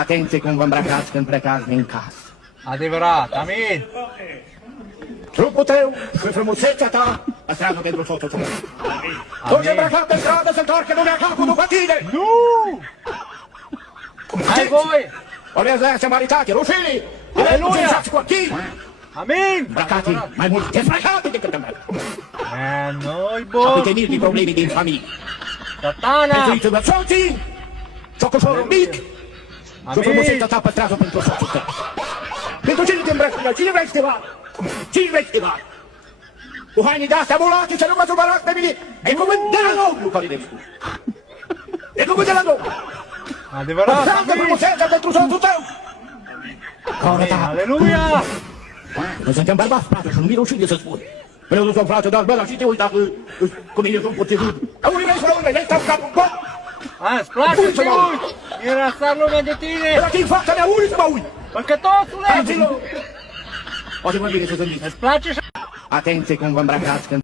Atenție cum vă îmbrăcați când plecați din casă. Adevărat, amin. Trupul tău și frumusețea ta păstrează pentru soțul tău. Toți îmbrăcat în stradă să întoarcă lumea capul după tine. Nu! Ai voie! Urmează aia semaritate, rușinii! Aleluia! Cu ochii! Amin! Îmbrăcați mai mult dezbrăcate decât îmbrăcați. Noi, Și bă! întâlniri din probleme din familie. Satana! Pentru soții, socoșorul mic, și Amin! frumusețea ta păstrează pentru soțul tău. Pentru cine te îmbrăcă? Cine vrei să te vadă? Cine vrei să te vadă? Cu haine de-astea mulate ce nu mă supărați pe mine, e cuvânt de la Domnul care le spune. E cuvânt de la Domnul. Adevărat, Păstrează amin! frumusețea pentru soțul tău. Coră ta. Aleluia! Noi suntem bărbați, frate, și nu mi rușine să spun. Vreau să spun, frate, dar bă, dar și te uita cu mine sunt puțin. Dar unde vrei să la urmă? Vrei să stau capul în cop? Îți place să te uiți? Era sar lumea de tine! Dar în fața mea, unde să mă uit? Păcătosule! Fraților! Poate mă bine să zâmbiți. Îți place și... Atenție cum vă îmbrăcați când